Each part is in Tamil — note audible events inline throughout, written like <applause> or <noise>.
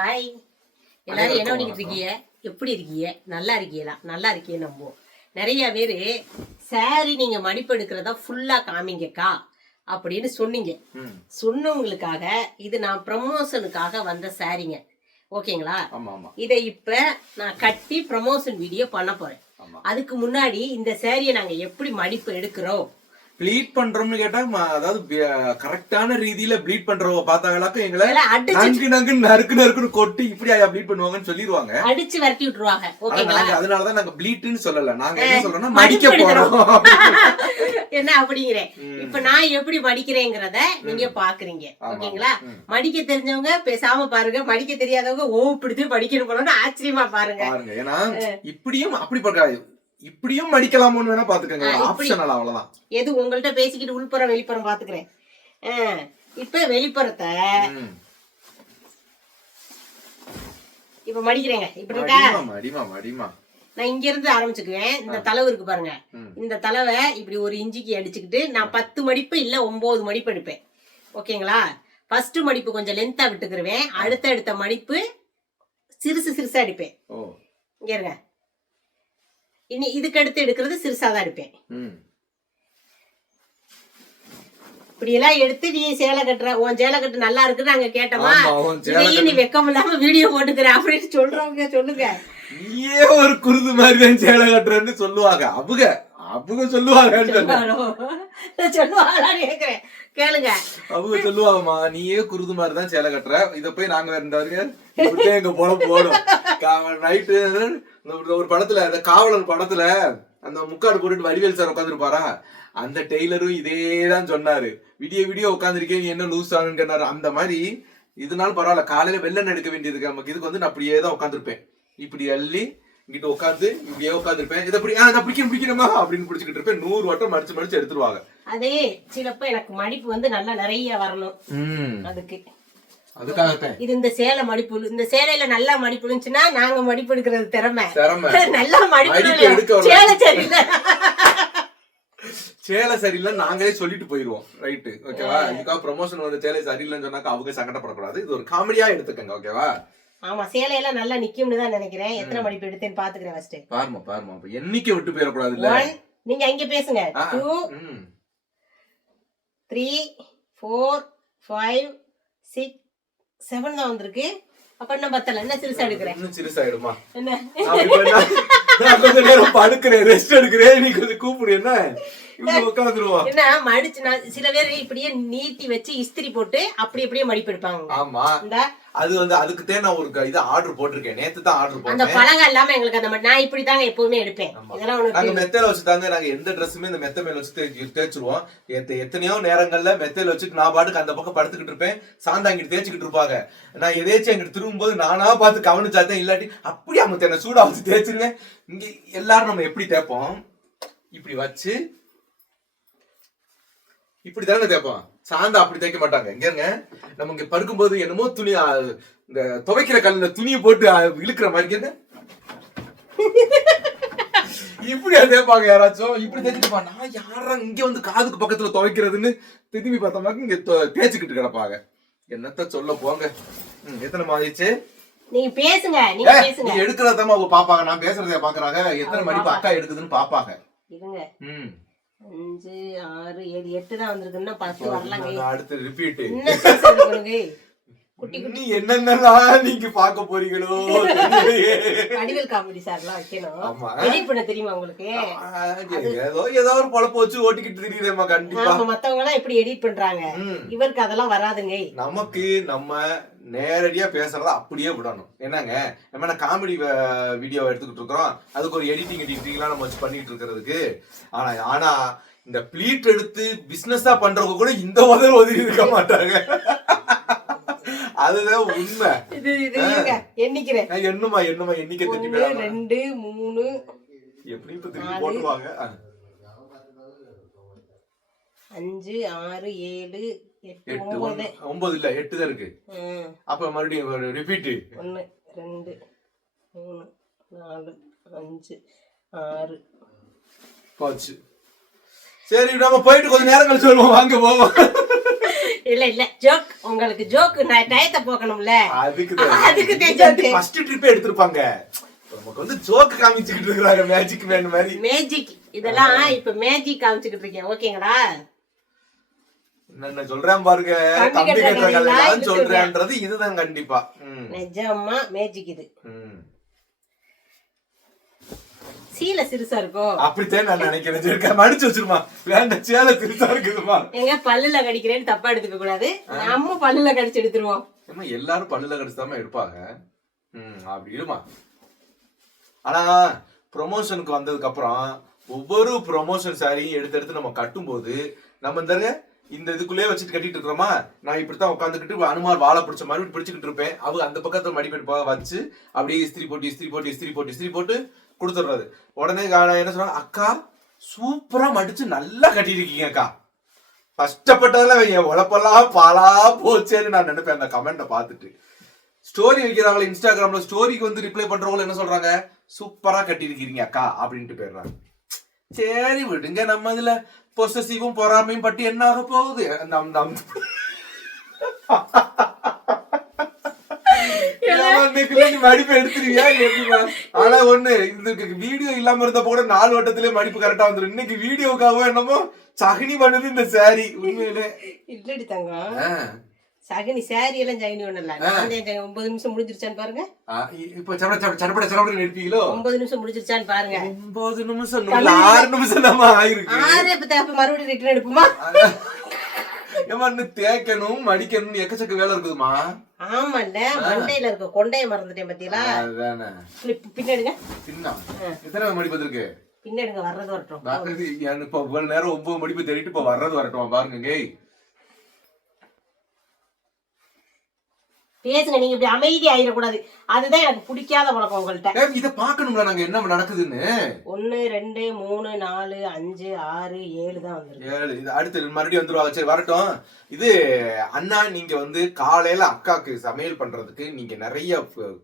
ஹாய் எல்லாரும் என்ன பண்ணிக்கிட்டு இருக்கீங்க? எப்படி இருக்கீங்க? நல்லா இருக்கீங்களா? நல்லா இருக்கீங்க நம்புவோம் நிறைய பேர் saree நீங்க மடிப்பு எடுக்கிறதா ஃபுல்லா காமிங்கக்கா அப்படின்னு சொன்னீங்க. சொன்னவங்களுக்காக இது நான் ப்ரமோஷனுக்காக வந்த சாரீங்க ஓகேங்களா? இதை இப்ப நான் கட்டி ப்ரமோஷன் வீடியோ பண்ண போறேன். அதுக்கு முன்னாடி இந்த சாரியை நாங்க எப்படி மடிப்பு எடுக்கிறோம்? ப்ளீட் பண்றோம்னு கேட்டா அதாவது கரெக்டான ரீதியில ப்ளீட் பண்றவங்க பார்த்தாங்களாக்க எங்களை. நங்கு நங்கு நறுக்கு நறுக்குன்னு கொட்டி இப்படி ஆயா ப்ளீட் பண்ணுவாங்கன்னு சொல்லிடுவாங்க அடிச்சு விரட்டி விட்டுருவாங்க. அதனாலதான் நாங்க ப்ளீட்னு சொல்லல. நாங்க என்ன சொல்றோம்னா மடிக்க போறோம். <laughs> என்ன அப்படிங்கிறேன். இப்ப நான் எப்படி மடிக்கிறேங்கிறத நீங்க பாக்குறீங்க. ஓகேங்களா. மடிக்க தெரிஞ்சவங்க பேசாம பாருங்க. மடிக்க தெரியாதவங்க ஓ பிடித்து படிக்கணும் போலன்னு ஆச்சரியமா பாருங்க. பாருங்க. ஏன்னா இப்படியும் அப்படி பண்றாங்க. இப்படியும் மடிக்கலாமோன்னு வேணா பாத்துக்கோங்க. ஆப்ஷனல் அவ்வளவுதான். எது உங்கள்ட்ட பேசிக்கிட்டு உள்புறம் வெளிப்புறம் பாத்துக்கிறேன். இப்ப வெளிப்புறத்தை. இப்ப மடிக்கிறேங்க. இப்படி இருக்கா? மடிமா மடிமா நான் இங்க இருந்து ஆரம்பிச்சுக்குவேன். இந்த தளவு இருக்கு பாருங்க. இந்த தளவை இப்படி ஒரு இஞ்சிக்கு அடிச்சுக்கிட்டு நான் பத்து மடிப்பு இல்ல ஒன்பது மடிப்பு எடுப்பேன். ஓகேங்களா? ஃபர்ஸ்ட் மடிப்பு கொஞ்சம் லென்த்தா விட்டுக்கிருவேன். அடுத்த அடுத்த மடிப்பு சிறுசு சிறுசா அடிப்பேன். இங்க இருங்க. இனி இதுக்கு அடுத்து எடுக்கிறது சிறுசா தான் எடுப்பேன். ம். இப்படி எல்லாம் எடுத்து நீ சேலை கட்டுற உன் சேலை கட்டு நல்லா இருக்குன்னு நாங்க கேட்டோமா? இதையும் நீ வெக்கம் இல்லாம வீடியோ போட்டுக்கிற அப்படின்னு சொல்றவங்க சொல்லுங்க. நீயே ஒரு குருது மாதிரி தான் சேலை கட்டுறேன்னு சொல்லுவாங்க. அவங்க அவங்க சொல்லுவாங்கன்னு சொன்னேன். கேக்குறேன். கேளுங்க. அவங்க சொல்லுவாங்கம்மா நீயே குருது மாதிரி தான் சேலை கட்டுற. இத போய் நாங்க வேற இருந்தாருங்க எங்க போல போடும் நைட்டு ஒரு படத்துல அந்த காவலர் படத்துல அந்த முக்காடு போட்டுட்டு வடிவேல் சார் உட்காந்துருப்பாரா அந்த டெய்லரும் இதே தான் சொன்னாரு. விடிய விடிய உட்காந்துருக்கேன் நீ என்ன லூஸ் ஆகுன்னு கேட்டாரு. அந்த மாதிரி இதனால பரவாயில்ல காலையில வெள்ளம் எடுக்க வேண்டியதுக்கு நமக்கு இதுக்கு வந்து நான் அப்படியே தான் உட்காந்துருப்பேன் இப்படி அள்ளி இங்கிட்ட உட்காந்து இப்படியே உட்காந்துருப்பேன் இதை அப்படி நான் பிடிக்கணும் பிடிக்கணுமா? அப்படின்னு பிடிச்சிக்கிட்டு இருப்பேன். நூறு வட்டம் மடிச்சு மடிச்சு எடுத்துருவாங்க. அதே சிலப்ப எனக்கு மடிப்பு வந்து நல்லா நிறைய வரணும். அதுக்கு. அதுக்காகத்தான் இது இந்த சேலை மடிப்பு இந்த சேலையில நல்லா மடிப்பு இருந்துச்சுன்னா நாங்க மடிப்பு எடுக்கிறது திறமை. திறமை. <laughs> நல்லா மடிப்பு. சேலை சரியில்லை. <laughs> சேலை சரியில்லை நாங்களே சொல்லிட்டு போயிருவோம். ரைட்டு. ஓகேவா? இதுக்காக ப்ரொமோஷன் வந்து சேலை சரியில்லைன்னு சொன்னாக்கா அவங்க சங்கடப்படக்கூடாது. இது ஒரு காமெடியா எடுத்துக்கங்க. ஓகேவா? ஆமா சேலையெல்லாம் நல்லா நிக்கும்னு தான் நினைக்கிறேன். எத்தனை மடிப்பு எடுத்தேன்னு பாத்துக்கிறேன் ஃபர்ஸ்ட் பாருமா பாருமா அப்ப எண்ணிக்கை விட்டு போயிடக்கூடாது இல்ல? நீங்க அங்க பேசுங்க. Two. Three four five six seven தான் வந்திருக்கு. அப்ப என்ன பத்தல. என்ன சிறுசா எடுக்கிறேன். இன்னும் சிறுசாயிடுமா என்ன? நான் கொஞ்ச நேரம் படுக்கிறேன். ரெஸ்ட் எடுக்கிறேன். நீ கொஞ்சம் கூப்பிடு என்ன? என்ன மடிச்சு நான் சில பேர் இப்படியே நீட்டி வச்சு இஸ்திரி போட்டு அப்படி அப்படியே மடிப்பு எடுப்பாங்க. ஆமா. இந்த அது வந்து அதுக்கு நான் ஒரு இது ஆர்டர் போட்டிருக்கேன். நேத்து தான் ஆர்டர் அந்த போட்டேன். பழகம் இல்லாம எங்களுக்கு அந்த ம- நான் இப்படி தாங்க எப்பவுமே எடுப்பேன் இதெல்லாம் நாங்க மெத்தையில வச்சு தாங்க நாங்க எந்த ட்ரெஸ்ஸுமே இந்த மெத்த மேல வச்சு தேய்ச்சிருவோம். எத்த- எத்தனையோ நேரங்கள்ல மெத்தையில வச்சுட்டு நான் பாட்டுக்கு அந்த பக்கம் படுத்துக்கிட்டு இருப்பேன். சாந்தா இங்கிட்டு தேய்ச்சிக்கிட்டு இருப்பாங்க. நான் எதேச்சும் அங்கிட்டு திரும்பும்போது நானா பார்த்து கவனிச்சாத்தேன் இல்லாட்டி அப்படி அவங்க என்ன சூடா வச்சு தேய்ச்சிருவேன். இங்க எல்லாரும் நம்ம எப்படி தேய்ப்போம்? இப்படி வச்சு இப்படி தானே தேய்ப்போம் சாந்தா அப்படி தேய்க்க மாட்டாங்க. இங்க இருங்க நம்ம இங்க படுக்கும்போது என்னமோ துணி இந்த துவைக்கிற கல்லுல துணியை போட்டு இழுக்கிற மாதிரி என்ன? இப்படி தேய்ப்பாங்க யாராச்சும். இப்படி தேய்ச்சிட்டு நான் யாரா இங்க வந்து காதுக்கு பக்கத்துல துவைக்கிறதுன்னு திரும்பி பார்த்தோம்னாக்க இங்க தேய்ச்சிக்கிட்டு கிடப்பாங்க. என்னத்த சொல்ல போங்க. எத்தனை மாறிச்சு நீங்க பேசுங்க நீங்க பேசுங்க. நீ எடுக்கிறதாம பாப்பாங்க நான் பேசுறத பாக்குறாங்க? எத்தனை மடிப்பு அக்கா எடுக்குதுன்னு பாப்பாங்க இருங்க. ம். அஞ்சு ஆறு ஏழு எட்டு தான் வந்திருக்கு. இன்னும் பத்து வரலாங்க. அடுத்து ரிப்பீட் நீ என்னென்னலாம் நீங்க பார்க்க போறீங்களோ. வடிவேல் காமெடி சார்லாம் வைக்கணும். தெரியுமா உங்களுக்கு? ஏதோ ஏதோ ஒரு பொழப்பு வச்சு ஓட்டிக்கிட்டு திரியுதேம்மா கண்டிப்பா. மத்தவங்க எல்லாம் எப்படி எடிட் பண்றாங்க. இவருக்கு அதெல்லாம் வராதுங்க. நமக்கு நம்ம நேரடியா பேசுறத அப்படியே விடணும். என்னங்க? நம்ம காமெடி வீடியோ எடுத்துக்கிட்டு இருக்கிறோம். அதுக்கு ஒரு எடிட்டிங் எடிட்டிங்லாம் நம்ம வச்சு பண்ணிட்டு இருக்கிறதுக்கு. ஆனா ஆனா இந்த ப்ளீட் எடுத்து பிசினஸா பண்றவங்க கூட இந்த உதவி ஒதுக்கி இருக்க மாட்டாங்க. அதுதான் உண்மை. இது இது எண்ணிக்கிறேன். என்னமா என்னமா எண்ணிக்கை போயிடாம. ரெண்டு மூணு எப்படி இப்ப திருப்பி போட்டுருவாங்க. ஆ. அஞ்சு ஆறு ஏழு எட்டு ஒன்பது. இல்ல எட்டு தான் இருக்கு. அப்ப மறுபடியும் ரிப்பீட் ஒண்ணு ரெண்டு மூணு நாலு அஞ்சு ஆறு. போச்சு. சரி நம்ம போயிட்டு கொஞ்ச நேரம் கழிச்சு வருவோம். வாங்க போவோம். இல்ல இல்ல ஜோக் உங்களுக்கு ஜோக் நான் டயத்தை போக்கணும்ல. அதுக்கு <laughs> அதுக்கு தெரிஞ்சது. ஃபர்ஸ்ட் ட்ரிப்பே எடுத்திருப்பாங்க. நமக்கு வந்து ஜோக் காமிச்சுக்கிட்டு இருக்காங்க மேஜிக் மேன் மாதிரி. மேஜிக் இதெல்லாம் இப்ப மேஜிக் காமிச்சுக்கிட்டு இருக்கேன். ஓகேங்களா? என்ன சொல்றேன் பாருங்க. தம்பி இழுத்து சொல்றேன்றது இதுதான் கண்டிப்பா. நிஜமா மேஜிக் இது. ம். சீல சிறுசா இருக்கும் அப்படித்தான் நான் நினைக்கிறேன். சரி, மடிச்சு வச்சிருமா? வேண்டாம் சேலை திருத்தா இருக்குதுமா? எங்க பல்லுல கடிக்கிறேன்னு தப்பா எடுத்துக்க கூடாது. நம்ம பல்லுல கடிச்சு எடுத்துருவோம். ஏம்மா எல்லாரும் பல்லுல கடிச்சுதாம்மா எடுப்பாங்க? ம் அப்படி இருமா. ஆனா ப்ரொமோஷனுக்கு வந்ததுக்கு அப்புறம் ஒவ்வொரு ப்ரொமோஷன் சாரியும் எடுத்து எடுத்து நம்ம கட்டும்போது நம்ம இந்த இந்த இதுக்குள்ளே வச்சுட்டு கட்டிட்டு இருக்கிறோமா? நான் இப்படித்தான் உட்காந்துக்கிட்டு அனுமார் வாழை பிடிச்ச மாதிரி பிடிச்சிக்கிட்டு இருப்பேன். அவங்க அந்த பக்கத்துல மடிப்பெடுப்பாக வச்சு அப்படியே இஸ்திரி போட்டு இஸ்திரி போட்டு இஸ்திரி போட்டு இஸ்திரி போட்டு கொடுத்துடுறது. உடனே என்ன சொன்னாங்க? அக்கா சூப்பரா மடிச்சு நல்லா கட்டியிருக்கீங்க அக்கா. கஷ்டப்பட்டதெல்லாம் என் உழப்பெல்லாம் பாலா போச்சேன்னு நான் நினைப்பேன். அந்த கமெண்ட்டை பார்த்துட்டு. ஸ்டோரி வைக்கிறாங்களே இன்ஸ்டாகிராம்ல ஸ்டோரிக்கு வந்து ரிப்ளை பண்றவங்க என்ன சொல்றாங்க? சூப்பரா கட்டியிருக்கிறீங்க அக்கா அப்படின்ட்டு போயிடுறாங்க. சரி விடுங்க. நம்ம இதுல பொசசிவும் பொறாமையும் பட்டு என்ன ஆக போகுது? <laughs> மடிப்பு எடுத்துருவியா? ஆனா ஒண்ணு இதுக்கு வீடியோ இல்லாம இருந்த கூட நாலு வட்டத்திலே மடிப்பு கரெக்டா வந்துரும். இன்னைக்கு வீடியோக்காக என்னமோ சகனி பண்ணுது இந்த சாரி உண்மையிலே. இல்லடி தங்கம். சகனி சாரி எல்லாம் சகனி. ஒன்பது நிமிஷம் முடிஞ்சிருச்சான்னு பாருங்க. இப்ப சடபட சடபட சடபட சடபட எடுப்பீங்களோ ஒன்பது நிமிஷம் முடிஞ்சிருச்சான்னு பாருங்க. ஒன்பது நிமிஷம் ஆறு நிமிஷம் தான் ஆயிருக்கு. ஆறு இப்ப மறுபடியும் ரிட்டர்ன் எடுப்போமா? ஏமா இன்னும் தேய்க்கணும் மடிக்கணும் எக்கச்சக்க வேலை இருக்குதுமா ஆமாண்ட மண்டையில இருக்க கொண்டைய மறந்துட்டேன் பத்தியலா அதானே. பின்னாடிங்க சின்ன எத்தனை மடிப்பு வந்திருக்கு? பின்னாடிங்க வர்றது வரட்டும். இப்ப இவ்வளவு நேரம் ஒன்பது மடிப்பு தேடிட்டு இப்ப வர்றது வரட்டும் பாருங்க பேசுங்க நீங்க இப்படி அமைதி ஆயிடக்கூடாது. அதுதான் எனக்கு பிடிக்காத பழக்கம் உங்கள்ட்ட. ஏய், இத பாக்கணும்ல நாங்க என்ன நடக்குதுன்னு? ஒன்னு ரெண்டு மூணு நாலு அஞ்சு ஆறு ஏழு தான் வந்துருக்கு. ஏழு இது அடுத்து மறுபடியும் வந்துருவாங்க சரி வரட்டும். இது அண்ணா நீங்க வந்து காலையில அக்காக்கு சமையல் பண்றதுக்கு நீங்க நிறைய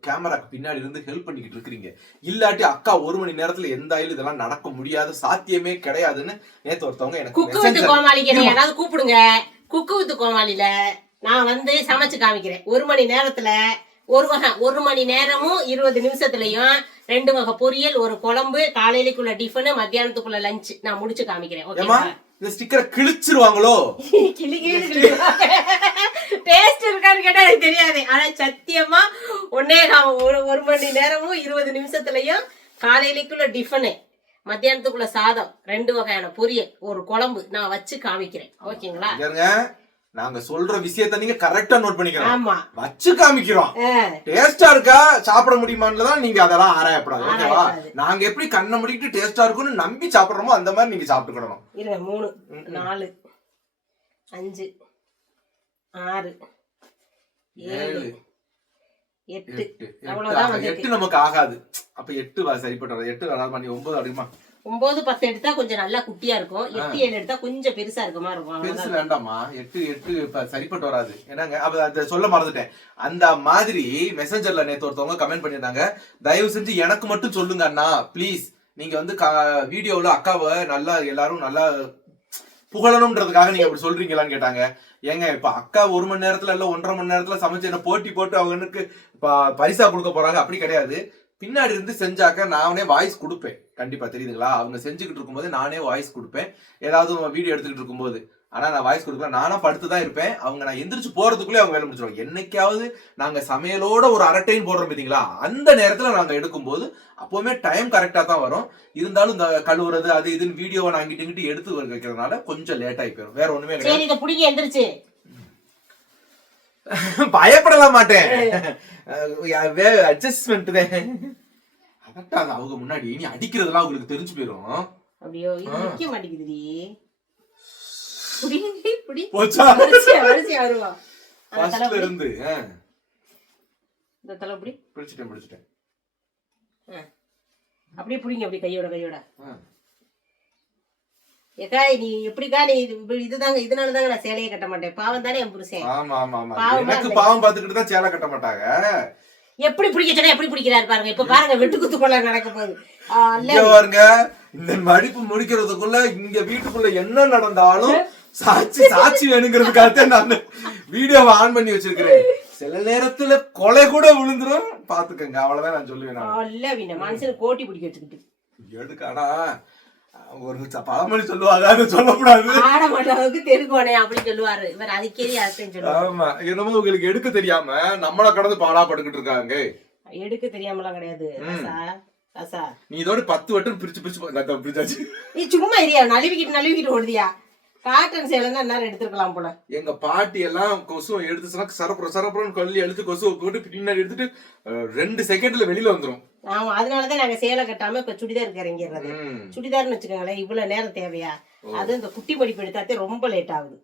கேமராக்கு பின்னாடி இருந்து ஹெல்ப் பண்ணிக்கிட்டு இருக்கிறீங்க. இல்லாட்டி அக்கா ஒரு மணி நேரத்துல எந்த ஆயிலும் இதெல்லாம் நடக்க முடியாது சாத்தியமே கிடையாதுன்னு நேத்து ஒருத்தவங்க எனக்கு கூப்பிடுங்க. குக்கு வித்து கோமாளில நான் வந்து சமைச்சு காமிக்கிறேன். ஒரு மணி நேரத்துல ஒரு வகை ஒரு மணி நேரமும் இருபது நிமிஷத்துலயும் ரெண்டு வகை பொரியல் ஒரு குழம்பு காலையிலக்குள்ள டிஃபனு மத்தியானத்துக்குள்ள லஞ்ச் நான் முடிச்சு காமிக்கிறேன். ஓகேவா இந்த ஸ்டிக்கரை கிழிச்சிருவாங்களோ? டேஸ்ட் இருக்கான்னு கேட்டா எனக்கு தெரியாது. ஆனா சத்தியமா ஒன்னே ஒரு ஒரு மணி நேரமும் இருபது நிமிஷத்துலயும் காலையிலக்குள்ள டிஃபனு மத்தியானத்துக்குள்ள சாதம் ரெண்டு வகையான பொரியல் ஒரு குழம்பு நான் வச்சு காமிக்கிறேன். ஓகேங்களா நாங்க சொல்ற விஷயத்த நீங்க கரெக்டா நோட் பண்ணிக்கணும். ஆமா. வச்சு காமிக்கிறோம். டேஸ்டா இருக்கா சாப்பிட முடியுமான்னு தான் நீங்க அதெல்லாம் ஆராயப்படாது. ஓகேவா. நாங்க எப்படி கண்ணை முடிக்கிட்டு டேஸ்டா இருக்கும்னு நம்பி சாப்பிடுறோமோ அந்த மாதிரி நீங்க சாப்பிட்டுக்கணும். இருங்க மூணு நாலு அஞ்சு ஆறு ஏழு எட்டு. எட்டு நமக்கு ஆகாது. அப்ப எட்டு சரிப்பட்டு எட்டு வராது பண்ணி ஒன்பது அப்படிமா ஒன்பது பத்து எடுத்தா கொஞ்சம் நல்லா குட்டியா இருக்கும். எட்டு ஏழு எடுத்தா கொஞ்சம் பெருசா இருக்க மாதிரி இருக்கும். பெருசு. வேண்டாமா எட்டு எட்டு சரிப்பட்டு வராது. என்னங்க? அப்ப அதை சொல்ல மறந்துட்டேன். அந்த மாதிரி மெசஞ்சர்ல நேத்து ஒருத்தவங்க கமெண்ட் பண்ணிருந்தாங்க தயவு செஞ்சு எனக்கு மட்டும் சொல்லுங்க அண்ணா. ப்ளீஸ் நீங்க வந்து வீடியோல அக்காவை நல்லா எல்லாரும் நல்லா புகழணும்ன்றதுக்காக நீங்க அப்படி சொல்றீங்களான்னு கேட்டாங்க. ஏங்க இப்ப அக்கா ஒரு மணி நேரத்துல இல்ல ஒன்றரை மணி நேரத்துல சமைச்சு என்ன போட்டி போட்டு அவனுக்கு ப- பரிசா கொடுக்க போறாங்க. அப்படி கிடையாது. பின்னாடி இருந்து செஞ்சாக்க நானே வாய்ஸ் கொடுப்பேன். கண்டிப்பா தெரியுதுங்களா? அவங்க செஞ்சுக்கிட்டு இருக்கும்போது நானே வாய்ஸ் கொடுப்பேன். ஏதாவது வீடியோ எடுத்துக்கிட்டு இருக்கும்போது. ஆனா நான் வாய்ஸ் கொடுக்கல. நானும் படுத்து தான் இருப்பேன். அவங்க நான் எந்திரிச்சு போறதுக்குள்ளே அவங்க வேலை முடிச்சிருவாங்க. என்னைக்காவது நாங்க சமையலோட ஒரு அரட்டைன்னு போடுறோம் பார்த்தீங்களா? அந்த நேரத்துல நாங்க எடுக்கும்போது அப்பவுமே டைம் கரெக்டா தான் வரும். இருந்தாலும் இந்த கழுவுறது அது இதுன்னு வீடியோவை நான் இங்கிட்டு இங்கிட்டு எடுத்து வைக்கிறதுனால கொஞ்சம் லேட் ஆகி போயிடும் வேற ஒண்ணுமே கிடையாது சரி இதை பிடிங்க எந்திரிச்சு பயப்படலாம் மாட்டேன். அட்ஜஸ்ட்மெண்ட் தான் அதட்டாங்க அவங்க முன்னாடி. நீ அடிக்கிறதெல்லாம் அவங்களுக்கு தெரிஞ்சு போயிடும் அப்படியோ இது நிக்க மாட்டேங்குதுடி. இருந்து இந்த தலை புடி. பிடிச்சிட்டேன் பிடிச்சிட்டேன். அப்படியே புடிங்க அப்படி கையோட கையோட. ஏக்கா நீ எப்படிக்கா நீ இதுதாங்க இதனால தாங்க நான் சேலையை கட்ட மாட்டேன். பாவம் தானே என் புருஷன். ஆமா ஆமா ஆமா. எனக்கு. பாவம் பார்த்துக்கிட்டு தான் சேலை கட்ட மாட்டாங்க. எப்படி பிடிக்க சொன்னா எப்படி பிடிக்கிறாரு பாருங்க. இப்ப பாருங்க வெட்டு குத்து கொள்ள நடக்க போகுது. பாருங்க இந்த மடிப்பு முடிக்கிறதுக்குள்ள இங்க வீட்டுக்குள்ள என்ன நடந்தாலும் சாட்சி சாட்சி வேணுங்கிறதுக்காக நான் வீடியோவை ஆன் பண்ணி வச்சிருக்கிறேன். சில நேரத்துல கொலை கூட விழுந்துரும். பாத்துக்கங்க அவ்வளவுதான் நான் சொல்லுவேன் மனுஷன் கோட்டி பிடிக்க வச்சுக்கிட்டு. எதுக்கு ஆனா ஒரு பழமொழி சொல்லுவாங்க அதை சொல்லக்கூடாது. ஆட மாட்டவங்க தெருக்கோனே அப்படி சொல்லுவாரு. இவர் அதுக்கே அர்த்தம் சொல்லுவாரு. ஆமா. என்னமோ உங்களுக்கு எடுக்க தெரியாம நம்மள கடந்து பாடா பட்டுக்கிட்டு இருக்காங்க. எடுக்க தெரியாமலாம் கிடையாது. ரசா நீ இதோட பத்து வட்டம் பிரிச்சு பிரிச்சு பிரிச்சாச்சு. நீ சும்மா இரியா நழுவிக்கிட்டு நழுவிக்கிட்டு ஓடுதியா காட்டன் சேலை தான் நேரம் எடுத்துருக்கலாம் போல. எங்க பாட்டி எல்லாம் கொசு எடுத்து சரப்புற சரப்புறன்னு கொல்லி எடுத்து கொசு போட்டு பின்னாடி எடுத்துட்டு ரெண்டு செகண்ட்ல வெளியில வந்துரும். ஆமா அதனாலதான் நாங்க சேலை கட்டாம இப்ப சுடிதாருக்கு இறங்கிடுறது. சுடிதார்னு வச்சுக்கோங்களேன் இவ்வளவு நேரம் தேவையா? அது இந்த குட்டி மடிப்பு எடுத்தாத்தே ரொம்ப லேட் ஆகுது.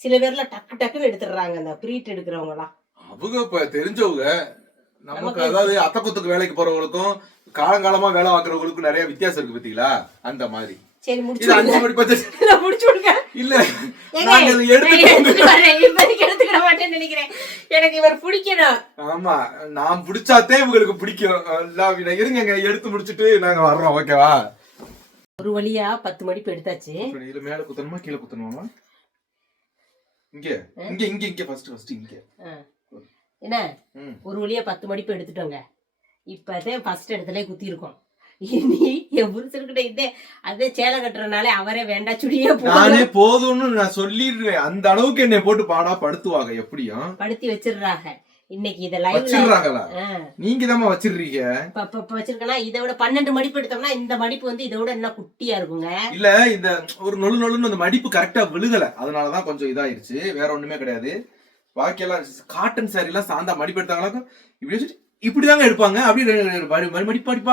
சில பேர்ல டக்கு டக்குன்னு எடுத்துடுறாங்க அந்த ப்ரீட் எடுக்கிறவங்க எல்லாம் அவங்க இப்ப தெரிஞ்சவங்க நமக்கு அதாவது அத்தை குத்துக்கு வேலைக்கு போறவங்களுக்கும் காலங்காலமா வேலை பார்க்கறவங்களுக்கும் நிறைய வித்தியாசம் இருக்கு பாத்தீங்களா? அந்த மாதிரி. சரி முடிச்சு <laughs> நான் முடிச்சு விடுங்க இல்ல. இப்போதைக்கு எடுத்துக்கிட மாட்டேன்னு நினைக்கிறேன். எனக்கு இவர் பிடிக்கணும். ஆமா நான் பிடிச்சாத்தே இவங்களுக்கு பிடிக்கும். இருங்கங்க எடுத்து முடிச்சிட்டு நாங்க வர்றோம் ஓகேவா? ஒரு வழியா பத்து மடிப்பு எடுத்தாச்சு. இதுல மேல குத்தணுமா கீழே குத்தணுமா இங்க. இங்க இங்க இங்க ஃபர்ஸ்ட் ஃபர்ஸ்ட் இங்க. என்ன. ஒரு வழியா பத்து மடிப்பு எடுத்துட்டோங்க. இப்பதான் ஃபர்ஸ்ட் இடத்துல குத்தி இருக்கோம் இனி என் புருஷன்கிட்ட இதே அதே சேலை கட்டுறதுனால அவரே வேண்டாம் சுடியே நானே போதும் போதும்னு நான் சொல்லிடுவேன் அந்த அளவுக்கு என்னை போட்டு பாடா படுத்துவாங்க எப்படியும் படுத்தி வச்சிடுறாங்க. இன்னைக்கு இதை லைவ்ல நீங்க தாம்மா வச்சிடுறீங்க. வச்சிருக்கேன்னா இதை விட பன்னெண்டு மடிப்பு எடுத்தோம்னா இந்த மடிப்பு வந்து இதை விட என்ன குட்டியா இருக்குங்க. இல்ல இந்த ஒரு நொழு நொழுன்னு அந்த மடிப்பு கரெக்டா விழுகல. அதனாலதான் கொஞ்சம் இதாயிருச்சு. வேற ஒண்ணுமே கிடையாது. பாக்கியெல்லாம் காட்டன் சாரி எல்லாம் சாந்தா மடிப்பு எடுத்தாங்களா? இப்படி இப்படிதாங்க எடுப்பாங்க. அப்படியே ரெ- மடி- மடி- மடிப்பு அடிப்பா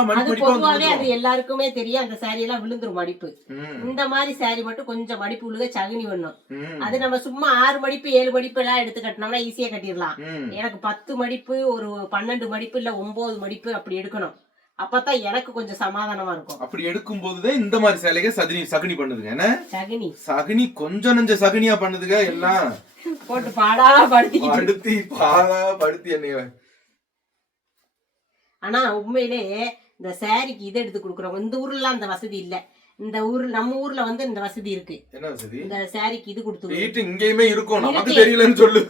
அது எல்லாருக்குமே தெரியும். அந்த சாரி எல்லாம் விழுந்துரும் மடிப்பு. இந்த மாதிரி சாரி மட்டும் கொஞ்சம் மடிப்பு விழுக சகுனி பண்ணும் அது நம்ம சும்மா ஆறு மடிப்பு ஏழு மடிப்பு எல்லாம் எடுத்து கட்டினோம்னா ஈஸியா கட்டிடலாம். எனக்கு பத்து மடிப்பு ஒரு பன்னெண்டு மடிப்பு இல்ல ஒன்பது மடிப்பு அப்படி எடுக்கணும். அப்பதான் எனக்கு கொஞ்சம் சமாதானமா இருக்கும். அப்படி எடுக்கும் போதுதான் இந்த மாதிரி சேலைக சகுனி சகுனி பண்ணுதுங்க. என்ன? சகுனி. சகுனி கொஞ்சம் நெஞ்ச சகுனியா பண்ணுதுங்க எல்லாம். போட்டு பாடா படுத்திக்கிட்டு. படுத்தி பாலா படுத்தி என்னைய. ஆனா உண்மையிலே இந்த சாரிக்கு இதை எடுத்து கொடுக்குறோம் இந்த ஊர்ல அந்த வசதி இல்ல. இந்த ஊர் நம்ம ஊர்ல வந்து இந்த வசதி இருக்கு. இந்த சாரிக்கு இது கொடுத்து இங்கேயுமே இருக்கும். நமக்கு. தெரியலன்னு சொல்லு.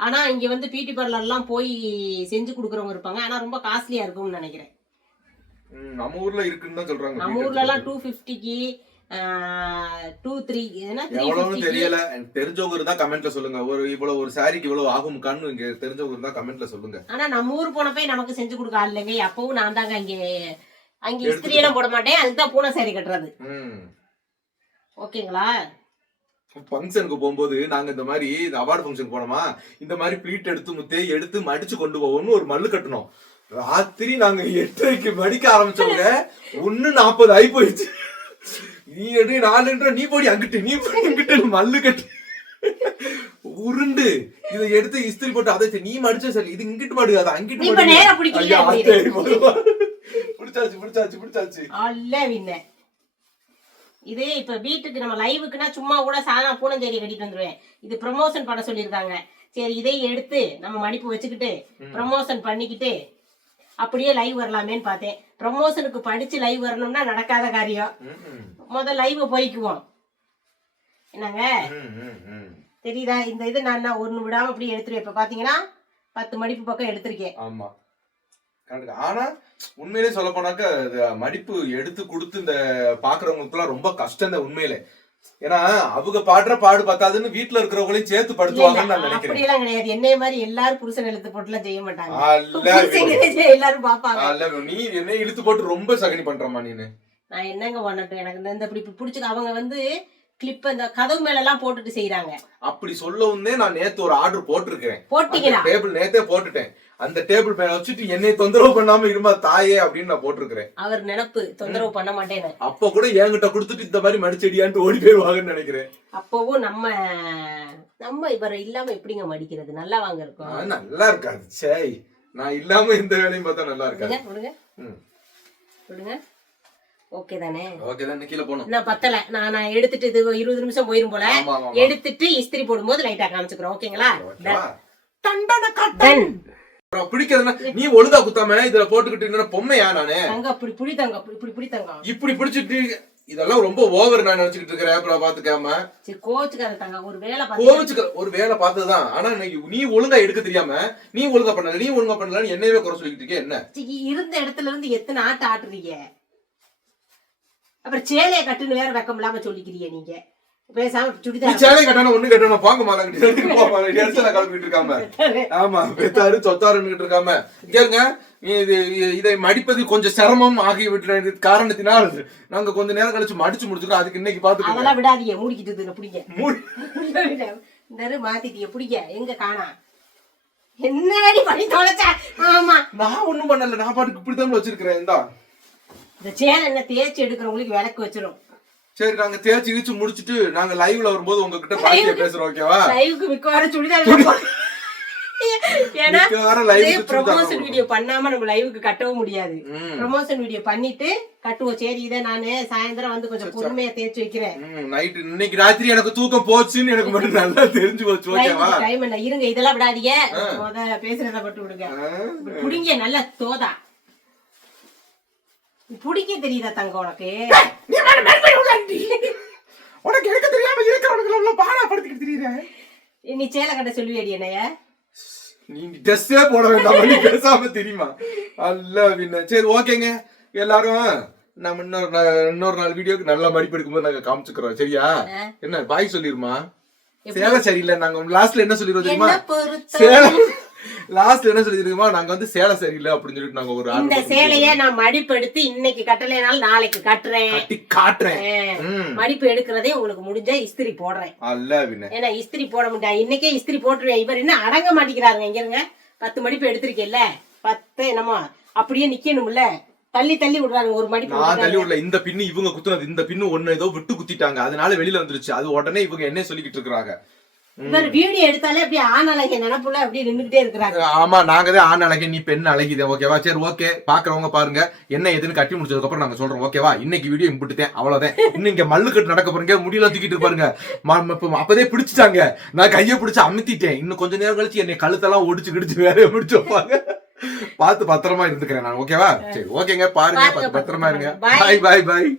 ஆனா இங்க வந்து பியூட்டி பார்லர் எல்லாம் போய் செஞ்சு கொடுக்குறவங்க இருப்பாங்க. ஆனா ரொம்ப காஸ்ட்லியா இருக்கும்னு நினைக்கிறேன். நம்ம ஊர்ல இருக்குன்னு தான் சொல்றாங்க. நம்ம ஊர்ல எல்லாம் டூ பிப்டிக்கு டூ த்ரீ எவ்வளவுன்னு தெரியல. தெரிஞ்சவங்க இருந்தா கமெண்ட்ல சொல்லுங்க. ஒரு இவ்வளவு ஒரு சாரிக்கு இவ்வளவு ஆகும் கண்ணு இங்க தெரிஞ்சவங்க இருந்தா கமெண்ட்ல சொல்லுங்க. ஆனா நம்ம ஊர் போனப்ப நமக்கு செஞ்சு கொடுக்க ஆள் இல்லைங்க. அப்பவும் நான் தாங்க அங்கே அங்க இஸ்திரி எல்லாம் போட மாட்டேன். அதுதான் பூனை சாரி கட்டுறது. ஓகேங்களா? ஃபங்க்ஷனுக்கு போகும்போது நாங்க இந்த மாதிரி இந்த அவார்டு ஃபங்க்ஷன் போனோமா இந்த மாதிரி ப்ளீட் எடுத்து முத்தே எடுத்து மடிச்சு கொண்டு போவோம்னு ஒரு மல்லு கட்டணும் ராத்திரி நாங்க எட்டரைக்கு மடிக்க ஆரம்பிச்சவங்க ஒண்ணு நாற்பது ஆகி போயிடுச்சு. நீ எடு நாலுன்ற நீ போடி அங்கிட்டு நீ போடி அங்கிட்டு மல்லு கட்டு. உருண்டு. இதை எடுத்து இஸ்திரி போட்டு அதை சரி, நீ மடிச்ச சரி இது இங்கிட்டு மடு அது அங்கிட்டு? பிடிச்சாச்சு பிடிச்சாச்சு பிடிச்சாச்சு. அல்ல வின்ன இது இப்ப வீட்டுக்கு நம்ம லைவுக்குன்னா சும்மா கூட சாதா பூனஞ்சேரி கட்டிட்டு வந்துருவேன். இது ப்ரமோஷன் பண்ண சொல்லியிருக்காங்க. சரி இதை எடுத்து நம்ம மடிப்பு வச்சுக்கிட்டு ப்ரமோஷன் பண்ணிக்கிட்டு அப்படியே லைவ் வரலாமேன்னு பார்த்தேன். ப்ரமோஷனுக்கு படிச்சு லைவ் வரணும்னா நடக்காத காரியம். முதல் லைவ் போய்க்குவோம். என்னங்க? தெரியுதா? இந்த இது நான் ஒரு நிமிடம் விடாம அப்படியே எடுத்துருவேன். இப்ப பாத்தீங்கன்னா பத்து மடிப்பு பக்கம் எடுத்திருக்கேன். ஆமா. ஆனா உண்மையிலே சொல்ல போனாக்க மடிப்பு எடுத்து கொடுத்து இந்த பாக்குறவங்களுக்கு ரொம்ப கஷ்டம் இந்த உண்மையிலே. ஏன்னா அவங்க பாடுற பாடு பத்தாதுன்னு வீட்டுல இருக்கிறவங்களையும் சேர்த்து படுத்துவாங்கன்னு நான் நினைக்கிறேன். எல்லாம் கிடையாது. என்னைய மாதிரி எல்லாரும் புருஷன் எழுத்து போட்டுலாம் செய்ய மாட்டாங்க. எல்லாரும் பாப்பாங்க அல்ல, நீ என்ன இழுத்து போட்டு ரொம்ப சகனி பண்றமா நீனு. நான் என்னங்க பண்ணட்டும்? எனக்கு இந்த- இப்படி பிடிச்சி அவங்க வந்து கிளிப் இந்த கதவு மேல எல்லாம் போட்டுட்டு செய்யறாங்க அப்படி சொல்லவும்னே நான் நேத்து ஒரு ஆர்டர் போட்டிருக்கிறேன். போட்டீங்களா? டேபிள் நேத்தே போட்டுட்டேன். அந்த டேபிள் மேல வச்சுட்டு என்னை தொந்தரவு பண்ணாம இருமா தாயே அப்படின்னு நான் போட்டிருக்கிறேன். அவர் நினப்பு தொந்தரவு பண்ண மாட்டேன்னு. அப்ப கூட என்கிட்ட கொடுத்துட்டு இந்த மாதிரி மடிச்செடியான்ட்டு ஓடி போயிருவாங்கன்னு நினைக்கிறேன். அப்பவும் நம்ம நம்ம இவர் இல்லாம எப்படிங்க மடிக்கிறது? நல்லா வாங்க இருக்கும். நல்லா இருக்காது. சேய் நான் இல்லாம இந்த வேலையும் பார்த்தா நல்லா இருக்காது. விடுங்க. விடுங்க. ஓகே தானே ஓகே தான் கீழே போகணும் நான் பத்தல. நான் நான் எடுத்துட்டு இது இருபது நிமிஷம் போயிரும் போல. எடுத்துட்டு இஸ்திரி போடும்போது லைட்டா காமிச்சுக்கிறோம். ஓகேங்களா? ஓகேவா? டன் அப்புறம் பிடிக்கிறதுனா நீ ஒழுங்கா குத்தாம இதுல போட்டுக்கிட்டு என்ன பொம்மையா நானு? தங்க அப்படி புடி தங்க அப்படி இப்படி புடி தங்க. இப்படி பிடிச்சிட்டு இதெல்லாம் ரொம்ப ஓவர் நான் நினைச்சுக்கிட்டு இருக்கிறேன் அப்புறம் பாத்துக்காம. சரி கோச்சுக்காத தங்க. ஒரு வேலை பார்த்து கோவிச்சுக்க ஒரு வேலை பார்த்ததுதான். ஆனா நீ ஒழுங்கா எடுக்க தெரியாம நீ ஒழுங்கா பண்ணல நீ ஒழுங்கா பண்ணலன்னு என்னையவே குறை சொல்லிட்டு இருக்கே. என்ன? இருந்த இடத்துல இருந்து எத்தனை ஆட்டு ஆட்டுறீங்க? அப்புறம் சேலைய கட்டுன்னு வேற வெக்கம் இல்லாம சொல்லிக்கிறீங்க நீங்க. பேசாம சுடிதார் சேலை கட்டணும் ஒண்ணு கட்டணும்? போங்க எரிச்சல கிளம்பிட்டு இருக்காம. ஆமா பெத்தாரு சொத்தாருன்னு இருக்காம. கேளுங்க இது இதை மடிப்பது கொஞ்சம் சிரமம் ஆகிவிட்ட காரணத்தினால் நாங்க கொஞ்ச நேரம் கழிச்சு மடிச்சு முடிச்சுக்கிறோம். அதுக்கு இன்னைக்கு பாத்துக்கோங்க. அதெல்லாம் விடாதீங்க. மூடிக்கிட்டு பிடிங்க? மூடி- மாத்திட்டீங்க பிடிங்க. எங்க காணா? என்னடி பண்ணி தொலைச்ச? ஆமா. நான் ஒண்ணும் பண்ணல. நான் பாட்டுக்கு இப்படித்தான் வச்சிருக்கிறேன். இந்தா. இந்த சேலை என்ன தேய்ச்சி எடுக்கிறவங்களுக்கு விளக்கு வச்சிரும். சரி நாங்க தேய்ச்சி கீச்சு முடிச்சிட்டு நாங்க லைவ்ல வரும்போது உங்ககிட்ட பாத்தியா பேசுறோம் ஓகேவா லைவுக்கு மிக்க வர சுடிதார் ஏன்னா ப்ரொமோஷன். வீடியோ பண்ணாம நம்ம லைவுக்கு கட்டவும் முடியாது. ப்ரொமோஷன் வீடியோ பண்ணிட்டு கட்டுவோம். சரி இதை நானு சாயந்தரம் வந்து கொஞ்சம் பொறுமையா தேய்ச்சி வைக்கிறேன். ம், நைட்டு இன்னைக்கு ராத்திரி எனக்கு தூக்கம் போச்சுன்னு எனக்கு மட்டும் நல்லா தெரிஞ்சு போச்சு ஓகேவா டைம் என்ன இருங்க இதெல்லாம் விடாதீங்க. முத பேசுறத மட்டும் விடுங்க. புடிங்க நல்ல தோதா. புடிக்க தெரியுதா தங்கம் உனக்கு. உனக்கு எடுக்க தெரியாம இருக்கிறவனுக்கு எல்லாம் பாடா படுத்திக்கிட்டு தெரியுற நீ சேலை கட்ட சொல்லுவேடி என்னைய? நீ ட்ரெஸ்ஸே போட வேண்டாம்? நீ பேசாம தெரியுமா? அல்ல பின்ன சரி ஓகேங்க. எல்லாரும் நம்ம இன்னொரு இன்னொரு நாள் வீடியோக்கு நல்லா மடிப்பு எடுக்கும்போது நாங்க காமிச்சுக்கிறோம். சரியா? என்ன பாய் சொல்லிருமா? சேலை சரியில்லை. நாங்க லாஸ்ட்ல என்ன சொல்லிடுவோம் தெரியுமா? சேலை லாஸ்ட்ல என்ன சொல்லிருக்கோமா நாங்க வந்து சேலை சரியில்லை அப்படின்னு சொல்லிட்டு நாங்க ஒரு இந்த சேலைய நான் மடிப்பு எடுத்து இன்னைக்கு கட்டலைனாலும் நாளைக்கு கட்டுறேன். கட்டி காட்டுறேன். மடிப்பு எடுக்கிறதே உங்களுக்கு முடிஞ்சா இஸ்திரி போடுறேன். அல்ல பின்ன ஏன்னா இஸ்திரி போட முடியாது. இன்னைக்கே இஸ்திரி போட்டுருவேன். இவர் என்ன அடங்க மாட்டேங்கிறாருங்க. இங்க இருங்க. பத்து மடிப்பு எடுத்திருக்கேல்ல பத்து என்னமோ. அப்படியே நிக்கணும்ல. தள்ளி தள்ளி விடுறாங்க ஒரு மடிப்பு நான் தள்ளி. விடல. இந்த பின்னு இவங்க குத்துனது. இந்த பின்னு ஒண்ணு ஏதோ விட்டு குத்திட்டாங்க. அதனால வெளியில வந்துருச்சு. அது உடனே இவங்க என்ன சொல்லிக்கிட்டு இருக்காங்க இவர் வீடியோ எடுத்தாலே அப்படியே ஆனாலங்க நினப்புல அப்படியே நின்னுகிட்டே இருக்கிறாங்க ஆமா நாங்க தான் ஆண் அழகி நீ பெண் அழகிதே ஓகேவா? சரி ஓகே. பாக்குறவங்க பாருங்க என்ன எதுன்னு கட்டி முடிச்சதுக்கு அப்புறம் நாங்க சொல்றோம் ஓகேவா? இன்னைக்கு வீடியோ இம்பிட்டுட்டேன் அவ்வளவுதான். இன்னும் இங்க மல்லு கட்டு நடக்க போறீங்க முடியல தூக்கிட்டு பாருங்க. அப்பதே பிடிச்சிட்டாங்க. நான் கையை பிடிச்சு அமுத்திட்டேன். இன்னும் கொஞ்ச நேரம் கழிச்சு என்னை கழுத்தெல்லாம் ஒடிச்சு கிடிச்சு வேலையை முடிச்சு வைப்பாங்க. பார்த்து பத்திரமா இருந்துக்கிறேன் நான் ஓகேவா? சரி ஓகேங்க பாருங்க பாருங்க, பத்திரமா இருங்க. பாய் பாய் பாய்